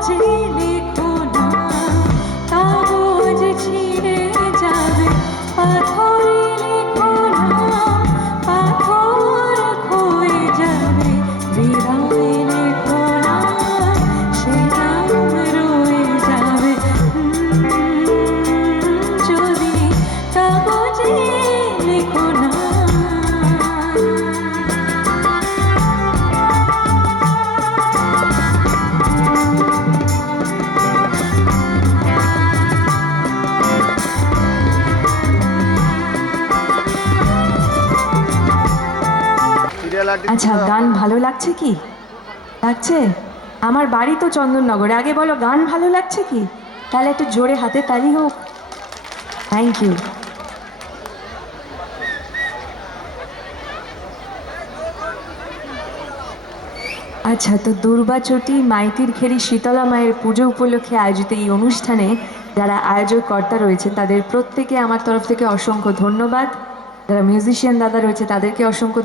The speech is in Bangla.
কাজে আচ্ছা গান ভালো লাগছে কি? লাগছে? আমার বাড়ি তো চন্দননগরে। আগে বলো গান ভালো লাগছে কি? তাহলে একটু জোরে হাতে তালি হোক। থ্যাংক ইউ আচ্ছা তো দুর্বাচটি মাইতির খেরি শীতলা মায়ের পুজো উপলক্ষে আয়োজিত এই অনুষ্ঠানে যারা আয়োজক কর্তা রয়েছে তাদের প্রত্যেকে আমার তরফ থেকে অসংখ্য ধন্যবাদ। যারা মিউজিশিয়ান দাদা রয়েছে তাদেরকে অসংখ্য